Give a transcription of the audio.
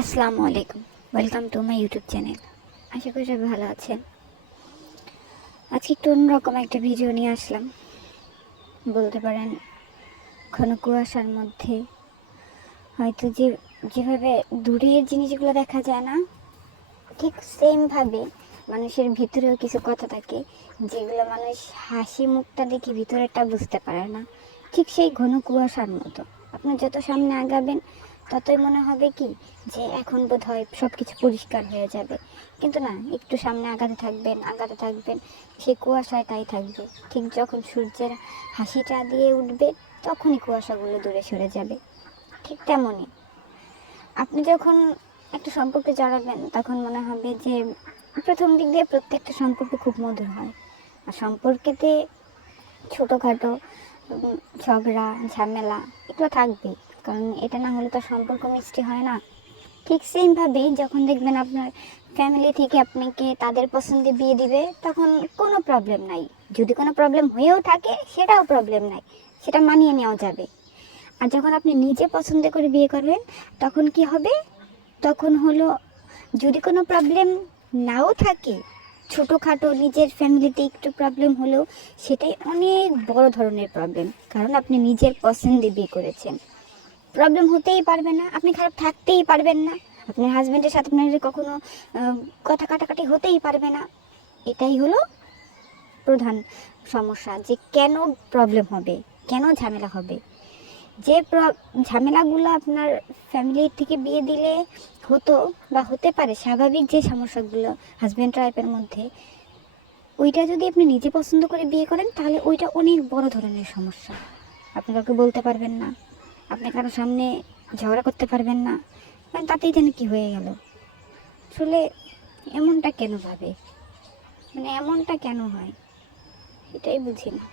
আসসালামু আলাইকুম, welcome to my YouTube channel. আশা করি সবাই ভালো আছেন। আজকে একটু অন্যরকম একটা ভিডিও নিয়ে আসলাম। বলতে পারেন ঘন কুয়াশার মধ্যে হয়তো যেভাবে দূরের জিনিসগুলো দেখা যায় না, ঠিক সেমভাবে মানুষের ভিতরেও কিছু কথা থাকে যেগুলো মানুষ হাসি মুখটা দেখে ভিতরেরটা বুঝতে পারে না। ঠিক সেই ঘন কুয়াশার মতো আপনি যত সামনে আগাবেন ততই মনে হবে কি যে এখন বোধ হয় সব কিছু পরিষ্কার হয়ে যাবে, কিন্তু না, একটু সামনে আগাতে থাকবেন সেই কুয়াশায় তাই থাকবে। ঠিক যখন সূর্যের হাসিটা দিয়ে উঠবে তখনই কুয়াশাগুলো দূরে সরে যাবে। ঠিক তেমনই আপনি যখন একটা সম্পর্কে জড়াবেন তখন মনে হবে যে প্রথম দিক দিয়ে প্রত্যেকটা সম্পর্ক খুব মধুর হয়, আর সম্পর্কেতে ছোটোখাটো ঝগড়া ঝামেলা এগুলো থাকবেই, কারণ এটা না হলে তো সম্পর্ক মিষ্টি হয় না। ঠিক সেমভাবেই যখন দেখবেন আপনার ফ্যামিলি থেকে আপনাকে তাদের পছন্দে বিয়ে দিবে তখন কোনো প্রবলেম নাই। যদি কোনো প্রবলেম হয়েও থাকে সেটাও প্রবলেম নাই, সেটা মানিয়ে নেওয়া যাবে। আর যখন আপনি নিজে পছন্দ করে বিয়ে করবেন তখন কি হবে, তখন হলো যদি কোনো প্রবলেম নাও থাকে, ছোটোখাটো নিজের ফ্যামিলিতে একটু প্রবলেম হলেও সেটাই অনেক বড় ধরনের প্রবলেম, কারণ আপনি নিজের পছন্দে বিয়ে করেছেন। প্রবলেম হতেই পারবে না, আপনি খারাপ থাকতেই পারবেন না, আপনার হাজব্যান্ডের সাথে আপনার কখনো কথা কাটাকাটি হতেই পারবে না। এটাই হলো প্রধান সমস্যা, যে কেন প্রবলেম হবে, কেন ঝামেলা হবে। যে ঝামেলাগুলো আপনার ফ্যামিলি থেকে বিয়ে দিলে হতো বা হতে পারে, স্বাভাবিক যে সমস্যাগুলো হাজব্যান্ড ওয়াইফের মধ্যে, ওইটা যদি আপনি নিজে পছন্দ করে বিয়ে করেন তাহলে ওইটা অনেক বড় ধরনের সমস্যা। আপনি কাউকে বলতে পারবেন না, আপনি কারো সামনে ঝগড়া করতে পারবেন না, কারণ তাতেই যেন কি হয়ে গেল। আসলে এমনটা কেন ভাবে, এমনটা কেন হয়, এটাই বুঝি না।